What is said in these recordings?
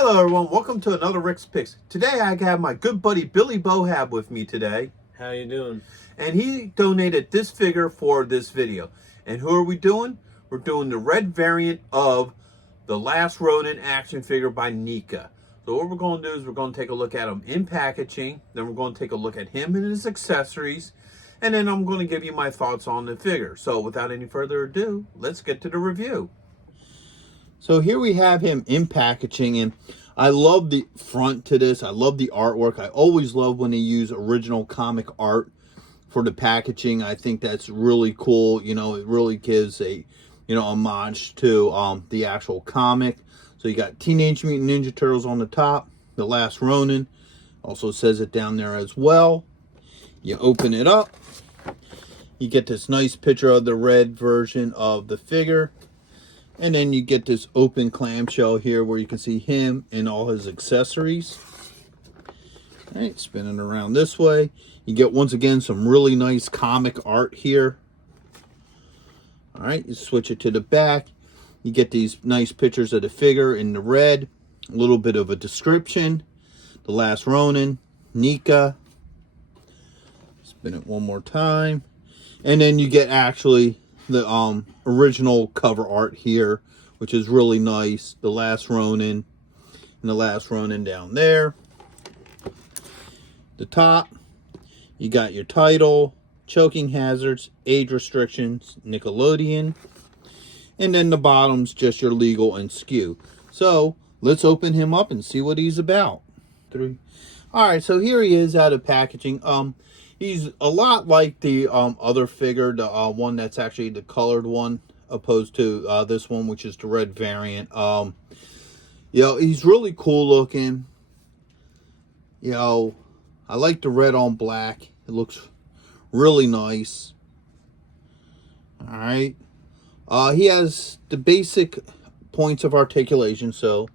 Hello everyone, welcome to another Rick's Picks. Today I have my good buddy Billy Bohab with me today. How you doing? And he donated this figure for this video. And who are we doing? We're doing the red variant of the Last Ronin action figure by NECA. So what we're going to do is we're going to take a look at him in packaging. Then we're going to take a look at him and his accessories. And then I'm going to give you my thoughts on the figure. So without any further ado, let's get to the review. So here we have him in packaging, and I love the front to this. I love the artwork. I always love when they use original comic art for the packaging. I think that's really cool. You know, it really gives a, homage to the actual comic. So you got Teenage Mutant Ninja Turtles on the top, the Last Ronin. Also says it down there as well. You open it up. You get this nice picture of the red version of the figure. And then you get this open clamshell here where you can see him and all his accessories. All right, spinning around this way. You get, once again, some really nice comic art here. All right, you switch it to the back. You get these nice pictures of the figure in the red. A little bit of a description. The Last Ronin, NECA. Spin it one more time. And then you get actually the original cover art here, which is really nice. The Last Ronin and the Last Ronin down there. The top, you got your title, choking hazards, age restrictions, Nickelodeon. And then the bottom's just your legal and skew. So let's open him up and see what he's about. Alright, so here he is out of packaging. He's a lot like the other figure, the one that's actually the colored one, opposed to this one, which is the red variant. He's really cool looking. I like the red on black. It looks really nice. All right. He has the basic points of articulation. So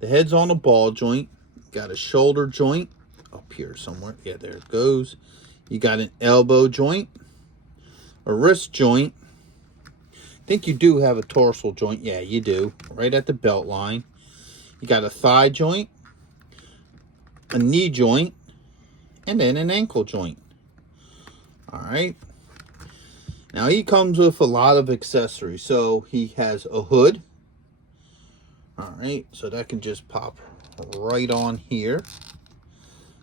the head's on a ball joint. Got a shoulder joint up here somewhere. Yeah, there it goes. You got an elbow joint, a wrist joint. I think you do have a dorsal joint. Yeah, you do. Right at the belt line. You got a thigh joint, a knee joint, and then an ankle joint. All right. Now he comes with a lot of accessories. So he has a hood. All right. So that can just pop right on here.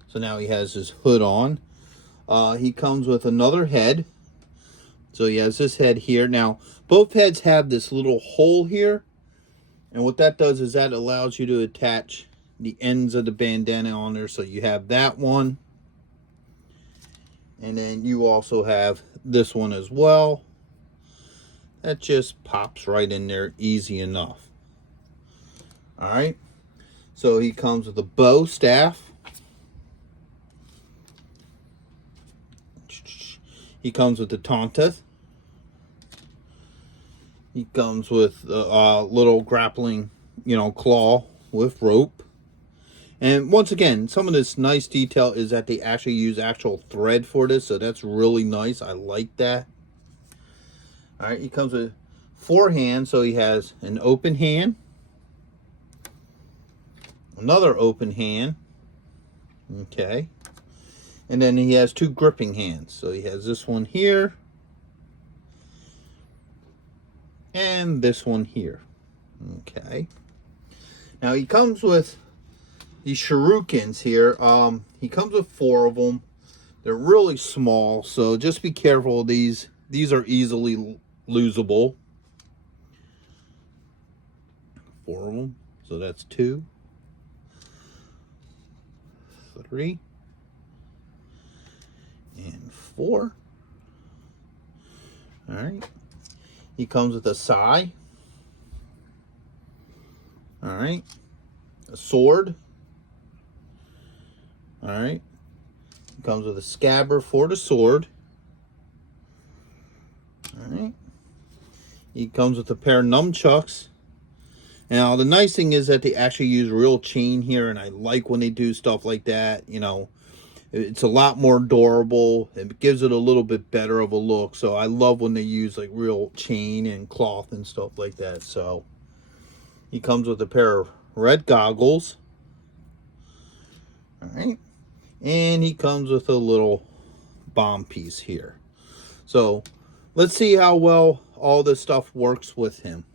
So now he has his hood on. He comes with another head. So he has this head here. Now, both heads have this little hole here. And what that does is that allows you to attach the ends of the bandana on there. So you have that one. And then you also have this one as well. That just pops right in there easy enough. Alright. So he comes with a bow staff. He comes with the taunteth. He comes with a little grappling, claw with rope. And once again, some of this nice detail is that they actually use actual thread for this. So that's really nice. I like that. All right, he comes with 4 hands. So he has an open hand. Another open hand. Okay. And then he has 2 gripping hands. So he has this one here. And this one here. Okay. Now he comes with these shurikens here. He comes with 4 of them. They're really small. So just be careful of these. These are easily losable. 4 of them. So that's 2. 3. And 4. All right. He comes with a sai. All right. A sword. All right. He comes with a scabbard for the sword. All right. He comes with a pair of nunchucks. Now, the nice thing is that they actually use real chain here, and I like when they do stuff like that. It's a lot more durable. It gives it a little bit better of a look. So I love when they use like real chain and cloth and stuff like that. So he comes with a pair of red goggles. All right. And he comes with a little bomb piece here. So let's see how well all this stuff works with him.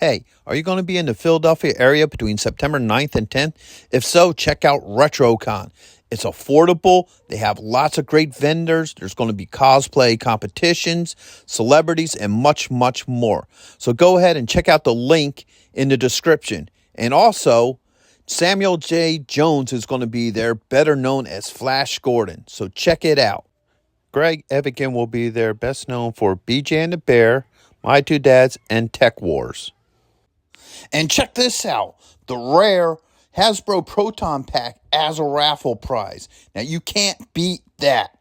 Hey, are you going to be in the Philadelphia area between September 9th and 10th? If so, check out RetroCon. It's affordable. They have lots of great vendors. There's going to be cosplay competitions, celebrities, and much, much more. So go ahead and check out the link in the description. And also, Samuel J. Jones is going to be there, better known as Flash Gordon. So check it out. Greg Evigan will be there, best known for BJ and the Bear, My Two Dads, and Tech Wars. And check this out, the rare Hasbro Proton Pack as a raffle prize. Now, you can't beat that.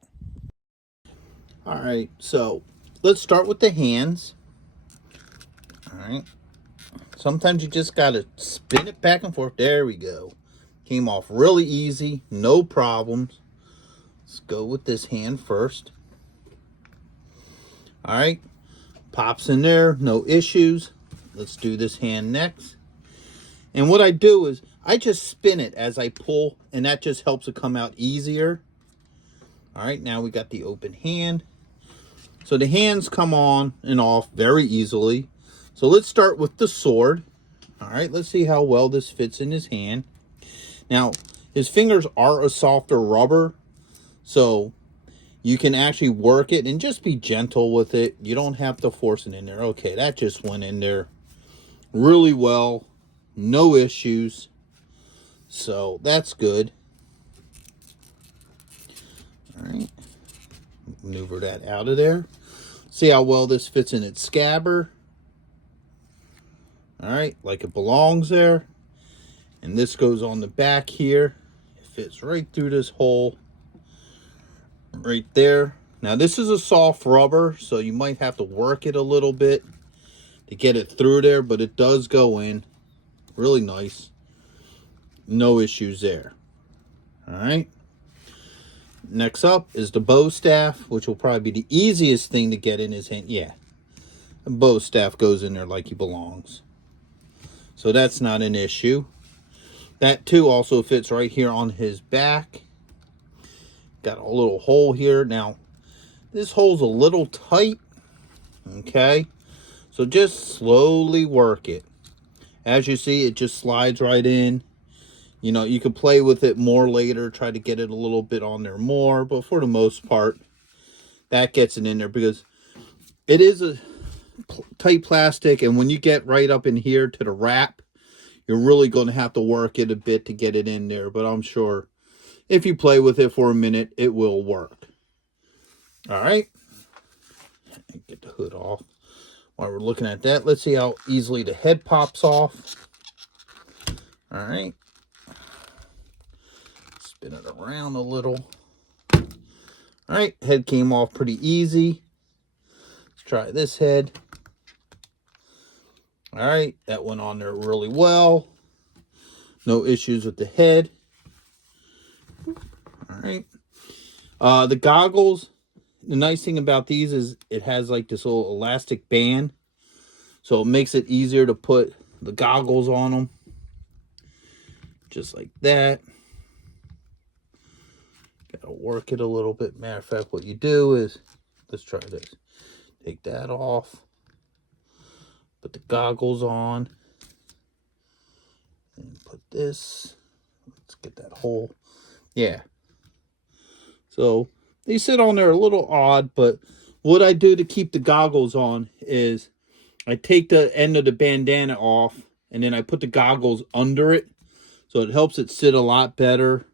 All right, so let's start with the hands. All right. Sometimes you just got to spin it back and forth. There we go. Came off really easy, no problems. Let's go with this hand first. All right. Pops in there, no issues. Let's do this hand next. And what I do is I just spin it as I pull, and that just helps it come out easier. All right, now we got the open hand. So the hands come on and off very easily. So let's start with the sword. All right, let's see how well this fits in his hand. Now, his fingers are a softer rubber, so you can actually work it and just be gentle with it. You don't have to force it in there. Okay, that just went in there really well. No issues. So that's good. All right. Maneuver that out of there. See how well this fits in its scabbard. All right, like it belongs there. And this goes on the back here. It fits right through this hole. Right there. Now this is a soft rubber, so you might have to work it a little bit to get it through there, but it does go in really nice. No issues there. All right. Next up is the bow staff, which will probably be the easiest thing to get in his hand. Yeah, the bow staff goes in there like he belongs. So that's not an issue. That too also fits right here on his back. Got a little hole here. Now, this hole's a little tight. Okay. So just slowly work it. As you see, it just slides right in. You know, you can play with it more later, try to get it a little bit on there more, but for the most part, that gets it in there because it is a tight plastic, and when you get right up in here to the wrap, you're really going to have to work it a bit to get it in there, but I'm sure if you play with it for a minute, it will work. All right. Get the hood off. While we're looking at that, let's see how easily the head pops off. All right. Spin it around a little. All right, head came off pretty easy. Let's try this head. All right, that went on there really well. No issues with the head. All right. The goggles, the nice thing about these is it has like this little elastic band. So it makes it easier to put the goggles on them. Just like that. Gotta work it a little bit. Matter of fact, what you do is, let's try this. Take that off. Put the goggles on. And put this. Let's get that hole. Yeah. So they sit on there a little odd, but what I do to keep the goggles on is I take the end of the bandana off and then I put the goggles under it. So it helps it sit a lot better.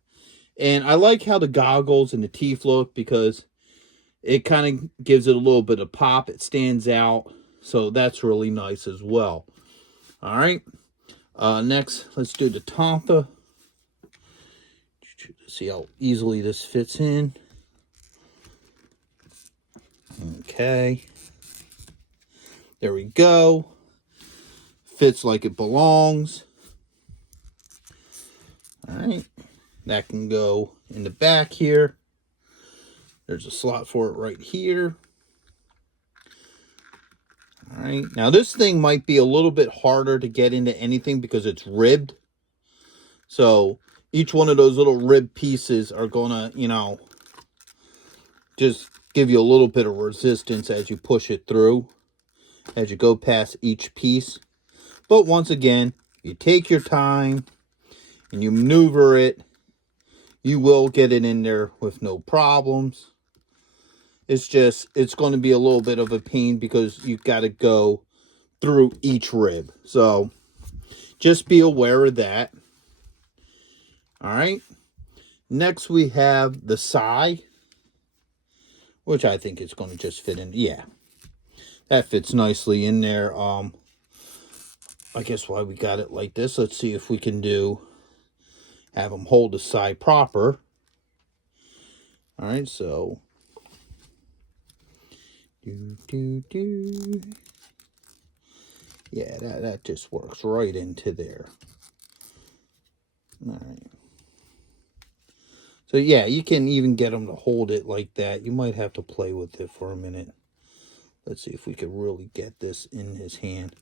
And I like how the goggles and the teeth look because it kind of gives it a little bit of pop. It stands out. So that's really nice as well. All right. Next, let's do the Tonka. See how easily this fits in. Okay. There we go. Fits like it belongs. All right. That can go in the back here. There's a slot for it right here. All right. Now this thing might be a little bit harder to get into anything because it's ribbed. So each one of those little rib pieces are gonna, you know, just give you a little bit of resistance as you push it through, as you go past each piece. But once again, you take your time and you maneuver it, you will get it in there with no problems. It's just, it's going to be a little bit of a pain because you've got to go through each rib. So just be aware of that. All right. Next we have the sigh, which I think is going to just fit in. Yeah, that fits nicely in there. I guess why we got it like this. Let's see if we can have them hold the sigh proper. All right, so yeah, that just works right into there. All right. So yeah, you can even get them to hold it like that. You might have to play with it for a minute. Let's see if we could really get this in his hand.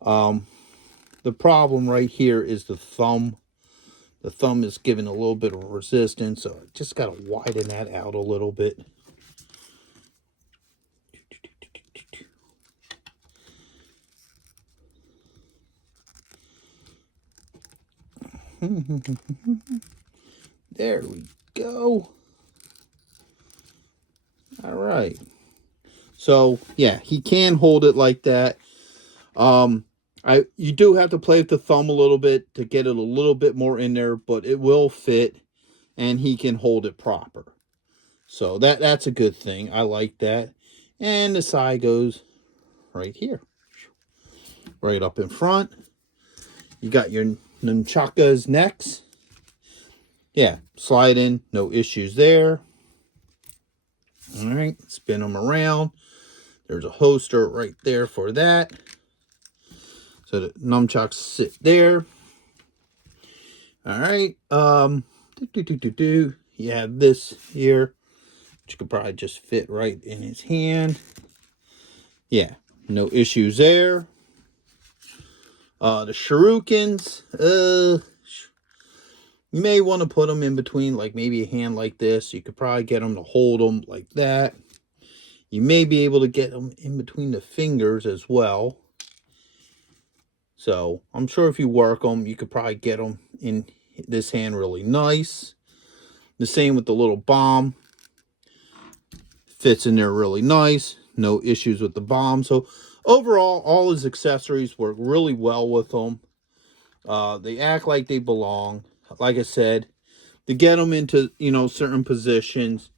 The problem right here is the thumb. The thumb is giving a little bit of resistance, so I just got to widen that out a little bit. There we go. All right. So yeah, he can hold it like that. You do have to play with the thumb a little bit to get it a little bit more in there, but it will fit and he can hold it proper. So that's a good thing. I like that. And the side goes right here. Right up in front. You got your nunchakas next. Yeah, slide in, no issues there. All right, spin them around. There's a holster right there for that. So the nunchucks sit there. All right. You have this here, which could probably just fit right in his hand. Yeah, no issues there. The shurikens, you may want to put them in between, like maybe a hand like this. You could probably get them to hold them like that. You may be able to get them in between the fingers as well. So I'm sure if you work them, you could probably get them in this hand really nice. The same with the little bomb. Fits in there really nice. No issues with the bomb. So overall, all his accessories work really well with them. They act like they belong. Like I said, to get them into, certain positions,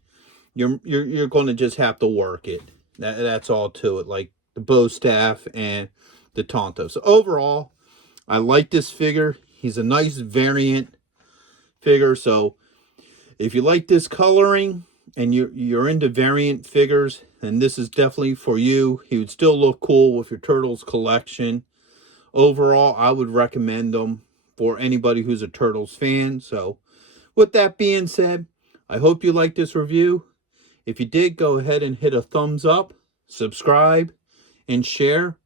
you're going to just have to work it. That's all to it. Like the bow staff and the Tonto. So overall, I like this figure. He's a nice variant figure. So if you like this coloring and you're into variant figures, then this is definitely for you. He would still look cool with your Turtles collection. Overall, I would recommend them for anybody who's a Turtles fan. So with that being said, I hope you liked this review. If you did, go ahead and hit a thumbs up, subscribe, and share.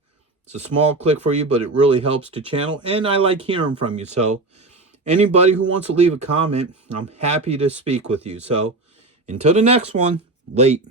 It's a small click for you, but it really helps the channel, and I like hearing from you. So anybody who wants to leave a comment, I'm happy to speak with you. So until the next one, late.